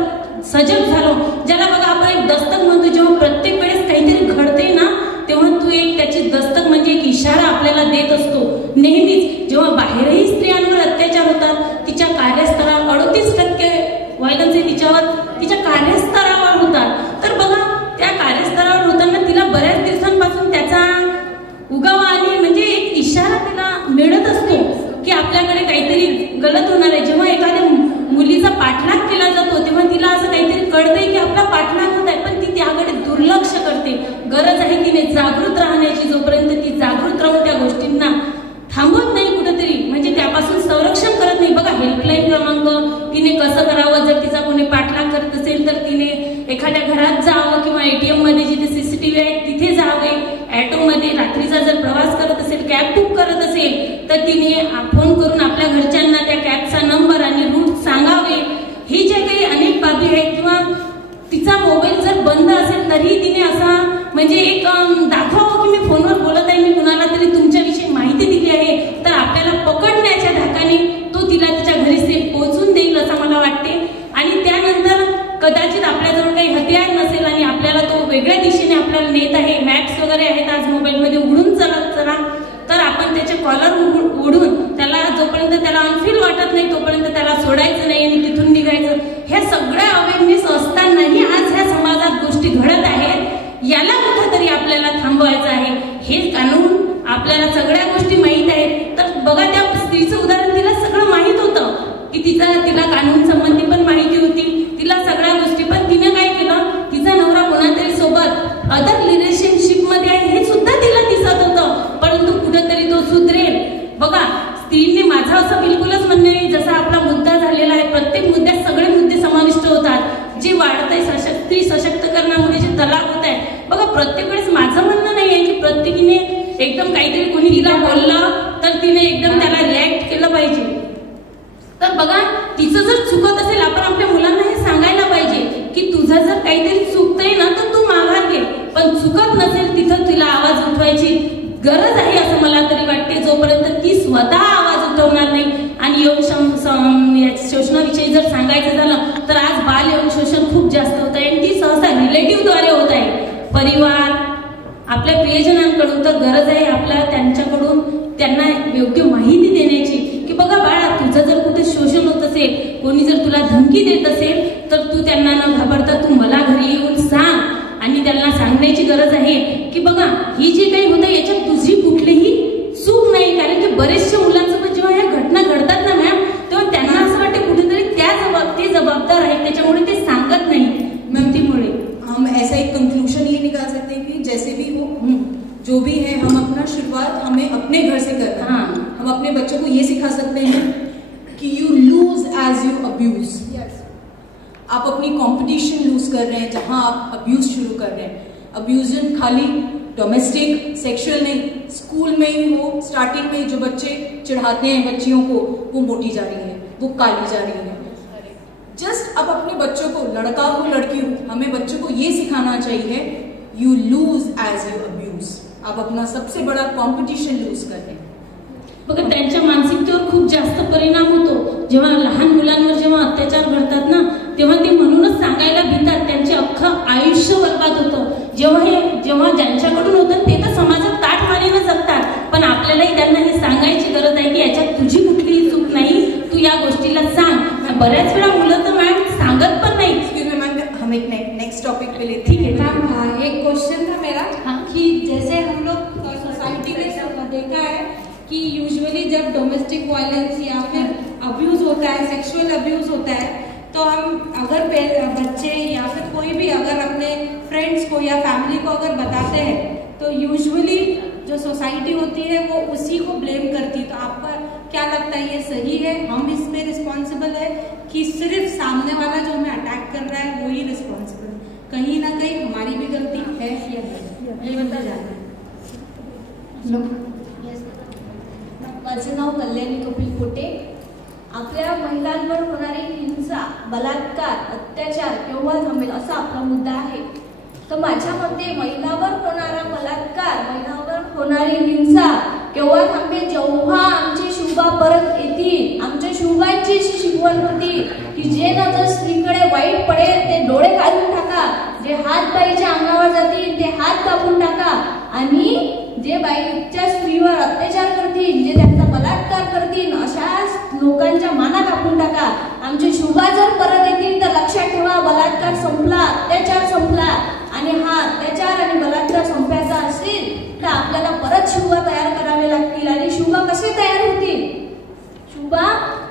सजग झालो, ज्याला बघा आपण एक दस्तक म्हणतो, जेव्हा प्रत्येक वेळेस काहीतरी घडते ना, तेव्हा तू एक त्याची दस्तक म्हणजे एक इशारा आपल्याला देत असतो. नेहमीच जेव्हा बाहेरही स्त्रियांवर अत्याचार होतात, तिच्या कार्यस्थळावर 38% व्हायलन्स हे तिच्या कार्यस्थळावर होतात. तर बघा त्या कार्यस्थळावर होताना तिला बऱ्याच दिवसांपासून त्याचा उगावा आणि म्हणजे एक इशारा तिला मिळत असतो की आपल्याकडे काहीतरी गलत होणार आहे. जेव्हा एखाद्या मुलीचा पाठलाग केला जातो तेव्हा तिला असं काहीतरी कळतंय की आपला पाठलाग होत आहे, पण ती त्याकडे दुर्लक्ष करते. गरज आहे तिने जागृत राहण्याची. जोपर्यंत ती जागृत राहून त्या गोष्टींना थांबवत नाही कुठेतरी, म्हणजे त्यापासून संरक्षण करत नाही. बघा हेल्पलाईन क्रमांक तिने कसं करावं, जर तिचा कोणी पाठलाग करत असेल तर तिने एखाद्या घरात जावं किंवा ATM मध्ये जिथे CCTV आहे तिथे जावे. ऑटोमध्ये रात्रीचा जर प्रवास करत असेल, कॅब बुक करत असेल तर तिने फोन करून आपल्या घरच्यांना त्या कॅबचा नंबर आणि रूट सांगावे. हे जे काही अनेक बाबी आहेत, किंवा तिचा मोबाईल जर बंद असेल तरी तिने असा म्हणजे एक दाखवावं की मी फोनवर बोलत आहे, मी कुणाला तरी तुमच्याविषयी माहिती दिली आहे, तर आपल्याला पकडण्याच्या धाकाने तो तिला तिच्या घरी सेफ पोहोचून देईल असं मला वाटते. आणि त्यानंतर कदाचित आपल्याजवळ काही हत्यार नसेल आणि आपल्याला तो वेगळ्या दिशेने आपल्याला नेत आहे, मॅप्स वगैरे आहेत आज मोबाईलमध्ये, उडून चला तर आपण त्याचे कॉलर उडून त्याला जोपर्यंत त्याला अनफील वाटत नाही तोपर्यंत त्याला सोडायचं नाही आणि तिथून निघायचं. ह्या सगळ्या अवेअरनेस असतानाही आज ह्या समाजात गोष्टी घडत आहेत. याला कुठेतरी आपल्याला थांबवायचं आहे. हे कानून आपल्याला सगळ्या गोष्टी माहीत आहेत. तर बघा त्या स्त्रीचं उदाहरण, तिला सगळं माहीत होतं की तिला कानून संबंधी पण माहिती होती, तिला सगळ्या गोष्टी, पण तिने काय केलं, तिचा नवरा कोणातरी सोबत अदर रिलेशनशिप मध्ये आहे हे सुद्धा तिला दिसत होतं, परंतु कुठेतरी तो सुधरेल. बघा स्त्रीने, माझं असं बिलकुलच म्हणणं आहे, जसा आपला मुद्दा झालेला आहे, प्रत्येक मुद्द्यात सगळे मुद्दे समाविष्ट होतात. जे वाढत आहे स्त्री सशक्तीकरणामुळे जे तलाक होत आहे, बघा प्रत्येक वेळेस माझं म्हणणं नाही आहे की प्रत्येकीने एकदम काहीतरी कोणी तिला बोललं तर तिने एकदम त्याला रिॲक्ट केलं पाहिजे. तर बघा तिचं जर चुकत असेल, आपण आपल्या मुलांना हे सांगायला पाहिजे की तुझं जर काहीतरी चुकतंय ना तर तू माघार घे, पण चुकत नसेल तिथं तिला आवाज उठवायची गरज आहे असं मला तरी वाटते. जोपर्यंत ती स्वतः आवाज उठवणार नाही. आणि यौन शोषणाविषयी जर सांगायचं झालं तर आज बाल यौन शोषण खूप जास्त होत आहे आणि ती सहसा रिलेटिव्हद्वारे होत आहे, परिवार, आपल्या प्रियजनांकडून. तर गरज आहे आपल्याला त्यांच्याकडून त्यांना योग्य माहिती देण्याची की बघा बाळा, तुझं जर कुठे शोषण होत असेल, कोणी जर तुला धमकी देत असेल तर तू त्यांना न घाबरता तू मला घरी येऊन सांग. आणि त्यांना सांगण्याची गरज आहे की बघा ही जी काही होतं याच्यात तुझी कुठलीही चूक नाही. कारण की बरेचशा मुलांसोबत जेव्हा ह्या घटना घडतात ना मॅम, तेव्हा त्यांना असं वाटतं कुठेतरी ते जबाबदार आहेत, त्याच्यामुळे ते सांगत नाही. भीतीमुळे हम ऐसा एक कंक्लूजन ये निकाल सकते हैं कि जैसे भी हो, जो भी है, हम अपना शुरुआत हमें अपने घर से करना है. हम अपने बच्चों को ये सिखा सकते हैं कि you lose as you abuse. आप अपनी कंपटीशन लूज कर रहे हैं जहां आप अब्यूज शुरू कर रहे हैं. अब्यूजन खाली डोमेस्टिक सेक्सुअल नहीं, स्कूल में ही हो, स्टार्टिंग में जो बच्चे चिढ़ाते हैं बच्चियों को, वो मोटी जा रही है, वो काली जा रही है. जस्ट अब अपने बच्चों को, लड़का हो लड़की हो, हमें बच्चों को ये सिखाना चाहिए you lose as you abuse. आप अपना सबसे बड़ा कॉम्पिटिशन लूज कर रहे हैं. बघा त्यांच्या मानसिकतेवर खूप जास्त परिणाम होतो. जेव्हा लहान मुलांवर जेव्हा अत्याचार घडतात ना, तेव्हा ते म्हणूनच सांगायला भितात. त्यांचे अख्खं आयुष्य बर्बाद होतं. जेव्हा ज्यांच्याकडून होतं ते तर समाजात ताठमानेनं जगतात, पण आपल्यालाही त्यांना हे सांगायची गरज आहे की याच्यात तुझी कुठलीही चूक नाही, तू या गोष्टीला सांग. बऱ्याच वेळा मुलं तर मॅम सांगत पण नाही. हम एक नेक्स्ट टॉपिक पे लेते ठीक है मैम. एक क्वेश्चन था मेरा कि जैसे हम लोग सोसाइटी में देखा है कि यूजुअली जब डोमेस्टिक वायलेंस या फिर अब्यूज होता है, सेक्सुअल अब्यूज होता है, तो हम अगर बच्चे या फिर कोई भी अगर अपने फ्रेंड्स को या फैमिली को अगर बताते हैं तो यूजुअली जो सोसाइटी होती है वो उसी को ब्लेम करती है. तो आपका क्या लगता है, ये सही है, हम इसमें रिस्पॉन्सिबल है कि सिर्फ सामने वाला जो हमें अटैक कर रहा है वो ही रिस्पॉन्सिबल है? कहीं ना कहीं हमारी भी गलती है या नहीं, ये बता जाना है. माझं नाव कल्याणी कपिल कोटे. आपल्या महिलांवर होणारी हिंसा, बलात्कार, अत्याचार केव्हा थांबेल असा आपला मुद्दा आहे. तर माझ्या मते महिलांवर होणारा बलात्कार, महिलांवर होणारी हिंसा तेव्हा थांबेल जेव्हा आमचे शिवबा परत येतील. आमच्या शिवबांची अशी शिकवण होती की जे नजर स्त्रीकडे वाईट पडेल ते डोळे काढून टाका, जे हात बाईच्या अंगावर जातील ते हात कापून टाका, आणि जे बाईच्या स्त्रीवर अत्याचार करतील, जे त्यांचा बलात्कार करतील, अशा लोकांच्या माना कापून टाका. आमचे शिवबा जर परत येतील तर लक्षात ठेवा, बलात्कार संपला, अत्याचार संपला, आणि हा अत्याचार आणि बलात्कार संपायचा असेल तर आपल्याला परत शिवबा तयार करावे लागतील. आणि शिवबा कसे तयार होतील? शिवबा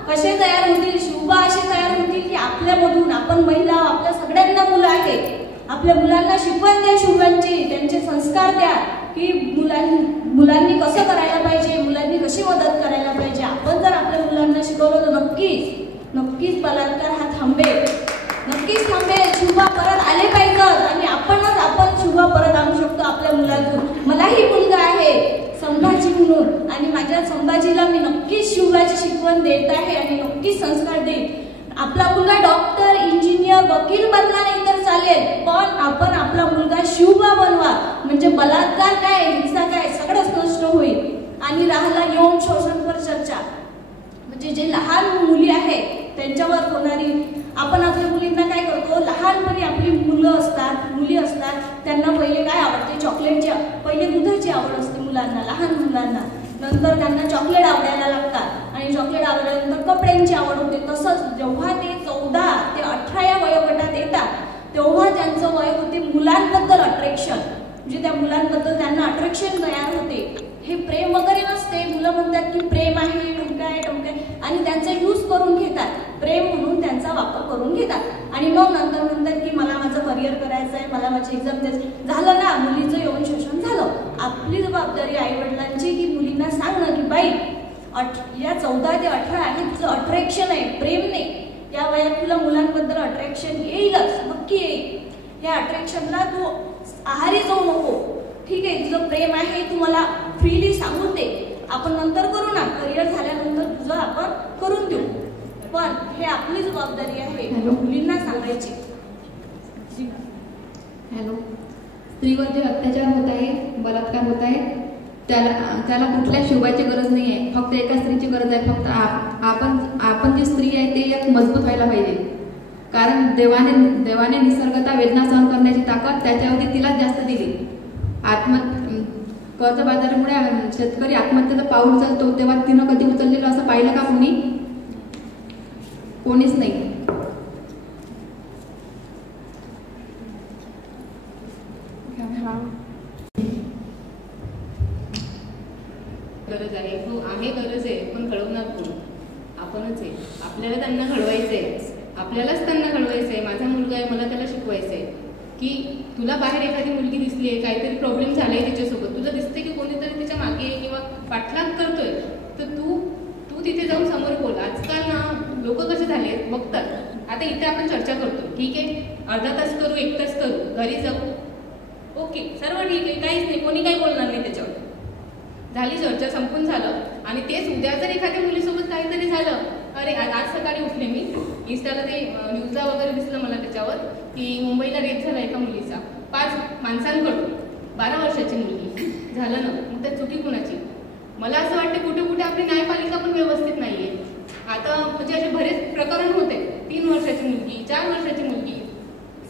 कसे तयार होतील? शिवबा असे तयार होतील की आपल्यामधून, आपण महिला, आपल्या सगळ्यांना मुलं आहेत, आपल्या मुलांना शिकवण द्या शिवबांची, त्यांचे संस्कार द्या की मुलांनी कसं करायला पाहिजे, मुलांनी कशी मदत करायला पाहिजे. आपण जर आपल्या मुलांना शिकवलं तर नक्कीच बलात्कार हा थांबेल, नक्कीच थांबेल. शिवबा परत आले पाहिजेत आणि आपण शिवबा परत आणू शकतो आपल्या मुलातून. मलाही मुलगा आहे संभाजी म्हणून, आणि माझ्या संभाजीला मी नक्कीच शिवबाची शिकवण देत आहे आणि नक्कीच संस्कार देईन. आपला मुलगा डॉक्टर, इंजिनियर, वकील बनला नाही तर चालेल, पण आपण आपला मुलगा शिवबा बनवा, म्हणजे बलात्कार काय, हिंसा काय, सगळंच नष्ट होईल. आणि राहिला यौन शोषणवर चर्चा, म्हणजे जे लहान मुली आहेत त्यांच्यावर होणारी, आपण आपल्या मुलींना काय करतो, लहानपणी आपली मुलं असतात, मुली असतात, त्यांना पहिले काय आवडते, चॉकलेटची, पहिले दुधाची आवड असते मुलांना, लहान मुलांना, नंतर त्यांना चॉकलेट आवडायला लागतात, आणि चॉकलेट आवडल्यानंतर कपड्यांची आवड होते. तसंच जेव्हा ते 14 ते 18 या वयोगटात येतात तेव्हा त्यांचं वय होते मुलांबद्दल अट्रॅक्शन, म्हणजे त्या मुलांबद्दल त्यांना अट्रॅक्शन तयार होते. हे प्रेम वगैरे नसते, मुलं म्हणतात की प्रेम आहे, टमकाय, आणि त्यांचा यूज करून घेतात, प्रेम म्हणून त्यांचा वापर करून घेतात, आणि मग नंतर म्हणतात की मला माझं करिअर करायचं आहे, मला माझी एक्झाम द्यायची. झालं ना, मुलीचं यौन शोषण झालं. आपली जबाबदारी आई वडिलांची की मुलींना सांगणं की बाई या 14 ते 18 आहे, तुझं अट्रॅक्शन आहे, प्रेम नाही. या वयात तुला मुलांबद्दल अट्रॅक्शन येईलच, नक्की येईल. या अट्रॅक्शनला तू आहारी जाऊ नको, ठीक आहे, तुझं प्रेम आहे, तू मला फ्रीली सांगून दे, आपण नंतर करू ना, करिअर झाल्यानंतर तुझं आपण करून देऊ, पण हे आपली जबाबदारी आहे मुलींना सांगायची. हॅलो, स्त्रीवर जे अत्याचार होत आहे, बलात्कार होत आहे, त्याला कुठल्या शिवबाची गरज नाही आहे, फक्त एका स्त्रीची गरज आहे. फक्त आपण जी स्त्री आहे ते एक मजबूत व्हायला पाहिजे, कारण देवाने निसर्गता वेदना सहन करण्याची ताकद त्याच्यावरती तिलाच जास्त दिली. कर्जबाजारीमुळे शेतकरी आत्महत्येचं पाऊल उचलतो तेव्हा तिनं कधी उचललेलं असं पाहिलं का कोणीच नाही. गरज आहे, हो आहे, गरज आहे, पण घडवणार कोण? आपणच आहे. आपल्याला त्यांना घडवायचंय, आपल्यालाच त्यांना घडवायचंय. माझा मुलगा आहे, मला त्याला शिकवायचंय की तुला बाहेर एखादी मुलगी दिसली आहे, काहीतरी प्रॉब्लेम झालाय तिच्यासोबत, तुला दिसते की कोणीतरी तिच्या मागे किंवा पाठलाग करतोय, तर तू तिथे जाऊन समोर बोल. आजकाल ना लोक कसे झाले बघतात. आता इथे आपण चर्चा करतो, ठीक आहे, अर्धा तास करू, 1 तास करू, घरी जाऊ, ओके, सर्व ठीक आहे, काहीच नाही, कोणी काही बोलणार नाही, त्याच्यावर झाली चर्चा, संपून झालं. आणि तेच उद्या जर एखाद्या मुलीसोबत काहीतरी झालं, अरे आज सकाळी उठले मी, इंस्टाला ते न्यूजला वगैरे दिसलं मला त्याच्यावर की मुंबईला रेप झाला एका मुलीचा 5 माणसांकडून, 12 वर्षाची मुलगी. झालं ना, मग त्या चुकी कुणाची? मला असं वाटतं कुठे कुठे आपली न्यायपालिका पण व्यवस्थित नाहीये. आता म्हणजे असे बरेच प्रकरण होते, 3 वर्षाची मुलगी, 4 वर्षाची मुलगी,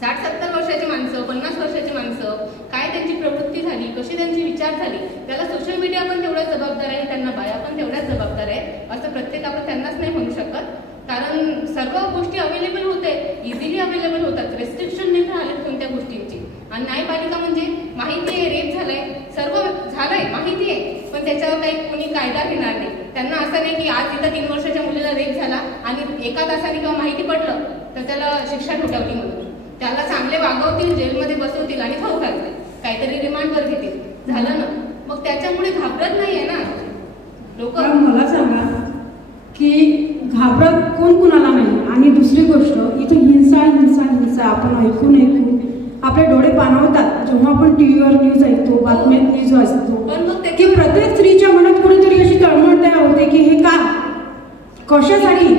60-70 वर्षाची माणसं, 50 वर्षाची माणसं, काय त्यांची प्रवृत्ती झाली, कशी त्यांची विचार झाली, त्याला सोशल मीडिया पण तेवढाच जबाबदार आहे, त्यांना बाया पण तेवढ्याच जबाबदार आहे. असं प्रत्येक आपण त्यांनाच नाही म्हणू शकत, कारण सर्व गोष्टी अवेलेबल होते, इझिली अवेलेबल होतात, रेस्ट्रिक्शन नाही राहिलेत कोणत्या गोष्टींची. आणि न्यायपालिका म्हणजे माहिती आहे रेप झालाय, सर्व झालंय, माहिती आहे, पण त्याच्यावर काही कोणी कायदा घेणार नाही. त्यांना असं नाही की आज इथं 3 वर्षाच्या मुलीला रेप झाला आणि एका तासाने किंवा माहिती पडलं तर त्याला शिक्षा ठोठावली म्हणून. त्याला चांगले वागवतील, जेलमध्ये बसवतील आणि खाऊ घालतील, काहीतरी रिमांडवर घेतील, झालं ना. मग त्याच्यामुळे घाबरत नाहीये ना लोक. मला सांगा की घाबरत कोण कुणाला नाही. आणि दुसरी गोष्ट, इथं हिंसा हिंसा हिंसा आपण ऐकून आपले डोळे पाणावतात जेव्हा आपण टीव्हीवर न्यूज ऐकतो, बातम्यात न्यूज वाचतो की प्रत्येक स्त्रीच्या मनात कुठेतरी अशी तळमळ तयार होते की हे का, कशासाठी,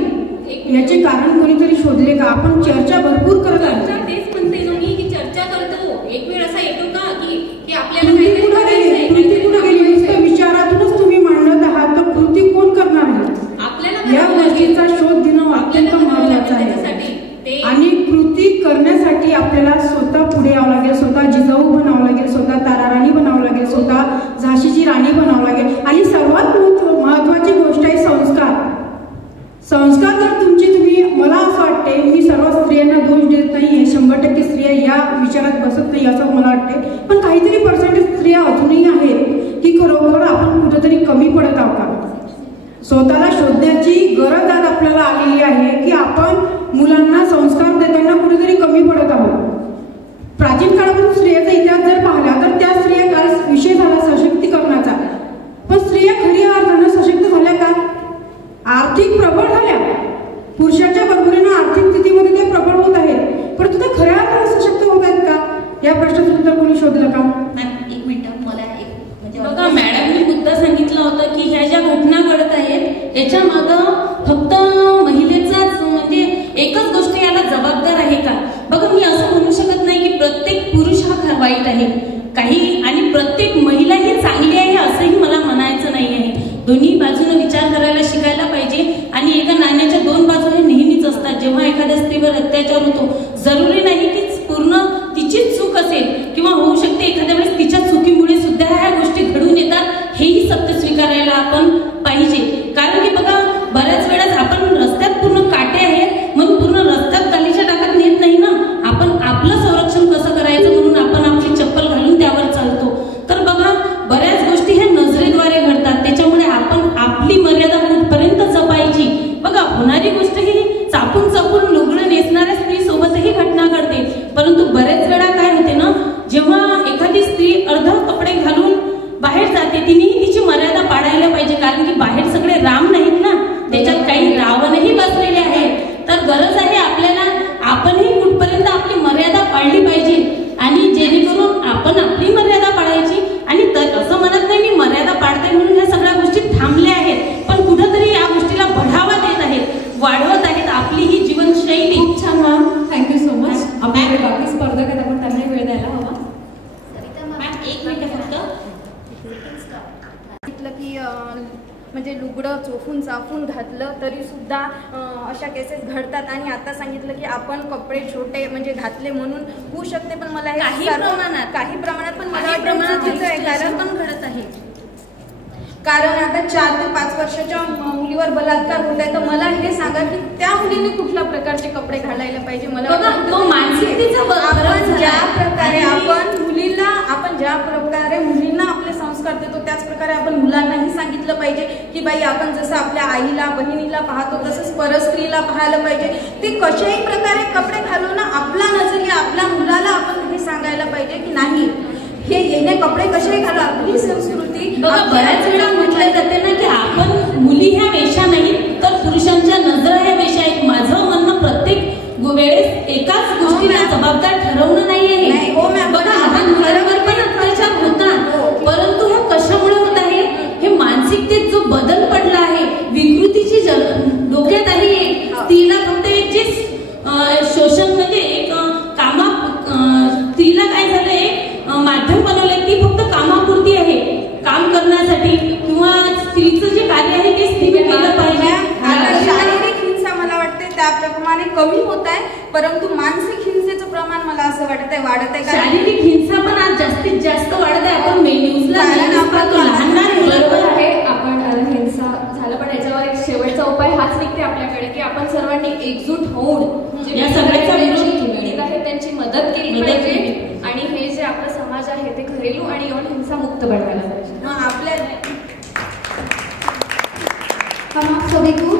याचे कारण कोणीतरी शोधले का? आपण चर्चा भरपूर करत आहोत. तेच म्हणते ना मी की चर्चा करतो. एक वेळ असा येतो का की आपल्याला कुठे गेली? नुसतं विचारातूनच तुम्ही स्वतःला शोधण्याची गरज आज आपल्याला आलेली आहे की आपण मुलांना संस्कार देताना कुठेतरी कमी पडत आहोत. प्राचीन काळापासून स्त्रियाचा इतिहास जर पाहिला तर त्या स्त्रिया काल विषय झाला सशक्तीकरणाचा, पण स्त्रिया खऱ्या अर्थानं सशक्त झाल्या का? आर्थिक प्रबळ झाल्या, पुरुषाच्या बरोबरीनं आर्थिक स्थितीमध्ये त्या प्रबळ होत आहेत, परंतु त्या खऱ्या अर्थानं सशक्त होत आहेत का? या प्रश्नाचं उत्तर कोणी शोधलं का? एक मिनिट, मला एक म्हणजे बघा मॅडमनी मुद्दा सांगितला होता की ह्या ज्या घटना घडत आहेत याच्या मागं फक्त महिलेचाच म्हणजे एकच गोष्ट याला जबाबदार आहे का? बघा मी असं म्हणू शकत नाही की प्रत्येक पुरुष हा वाईट आहे काही आणि प्रत्येक महिला ही चांगली आहे असंही मला म्हणायचं नाही आहे. दोन्ही बाजूने विचार करायला शिकायला पाहिजे आणि एका नाण्याच्या दोन बाजू हे नेहमीच असतात. जेव्हा एखाद्या स्त्रीवर अत्याचार होतो जरुरी नाही की पूर्ण तिचीच चूक असेल किंवा होऊ शकते एखाद्या वेळेस तिच्या चुकीमुळे सुद्धा ह्या गोष्टी घडून येतात, हेही सत्य स्वीकारायला आपण पाहिजे. कारण की बघा बऱ्याच वेळेस आपण रस्त्यात पूर्ण काटे आहेत म्हणून पूर्ण रस्त्यात गालीच्या टाकत नेत नाही ना, आपण आपलं संरक्षण कसं करायचं म्हणून आपण आपली चप्पल घालून त्यावर चालतो. तर बघा बऱ्याच गोष्टी ह्या नजरेद्वारे घडतात, त्याच्यामुळे आपण आपली मर्यादा कुठपर्यंत जपायची. बघा होणारी गोष्ट ही चापून चापून लुगडं नेसणाऱ्या स्त्री सोबतही घटना घडते, परंतु बरेच वेळा काय होते ना, जेव्हा एखादी स्त्री अर्ध कपडे घालून बाहेर जाते तिनेही तिची मर्यादा पाळायला पाहिजे. कारण की बाहेर सगळे राम नाहीत ना, त्याच्यात काही रावणही बसलेले आहेत. तर गरज आहे आपल्याला आपणही कुठपर्यंत आपली मर्यादा पाळली पाहिजे आणि जेणेकरून आपण आपली मर्यादा पाळायची. आणि तर असं म्हणत नाही मी मर्यादा पाळते म्हणून ह्या सगळ्या गोष्टी थांबल्या आहेत, पण कुठंतरी या गोष्टीला बढावा देत आहेत, वाढवत आहेत आपली ही जीवनशैली. खूप छान मॅम, थँक्यू सो मच. आपल्याकडे बाकी स्पर्धक आहेत, आपण त्यांनाही वेळ द्यायला हवा. एक मिनिट फक्त सांगितलं की म्हणजे लुगडं चोफून चाफून घातलं तरी सुद्धा अशा केसेस घडतात. आणि आता सांगितलं की आपण कपडे छोटे म्हणजे घातले म्हणून होऊ शकते, पण मला काही प्रमाणात पण मला चुकीचं आहे. कारण पण घडत आहे, कारण आता 4 ते 5 वर्षाच्या मुलीवर बलात्कार होत आहे, तर मला हे सांगा की त्या मुलीने कुठल्या प्रकारचे कपडे घालायला पाहिजे. मला ज्या प्रकारे मुलींना आपले संस्कार देतो त्याच प्रकारे आपण मुलांनाही सांगितलं पाहिजे की बाई आपण जसं आपल्या आईला बहिणीला पाहतो तसंच परस्त्रीला पाहायला पाहिजे. ते कशाही प्रकारे कपडे घालून आपला नजरिया आपल्या मुलाला आपण हे सांगायला पाहिजे की नाही हे येणे कपडे कसे घालू. आपली संस्कृती बऱ्याच वेळा म्हटलं जाते ना की आपण मुली ह्या वेशा नाही तर पुरुषांच्या नजर ह्या वेशा आहेत. माझं म्हणणं प्रत्येक वेळेस एकाच गोष्टीला जबाबदार ठरवणं नाही आहे. बघा लहान मुलांवर पण अत्याचार होतात, परंतु हे कशामुळे होत आहे, हे मानसिकतेत जो बदल पडला आहे, विकृतीची डोक्यात आहे. स्त्रीला फक्त एक जे शोषण म्हणजे एक स्त्रीला काय झालंय माध्यम बनवलंय ती फक्त कामापुरती आहे, काम करण्यासाठी किंवा स्त्रीचं जे कार्य आहे ते स्त्रीने केलं पाहिजे. शारीरिक हिंसा मला वाटते त्याप्रमाणे कमी होत आहे, परंतु मानसिक हिंसेचं प्रमाण मला असं वाटत आहे वाढत आहे. शारीरिक हिंसा पण आज जास्तीत जास्त वाढत आहे. आपण न्यूजला लहान बरोबर आहे, आपण हिंसा झालं, पण याच्यावर एक शेवटचा उपाय हाच निघते आपल्याकडे की आपण सर्वांनी एकजूट होऊन या सगळ्याचा पीडित आहे त्यांची मदत केली पाहिजे आणि हे जे आपला समाज आहे ते घरेलू आणि यौन हिंसा मुक्त बनवायला पाहिजे. आपल्या हम आप सभी को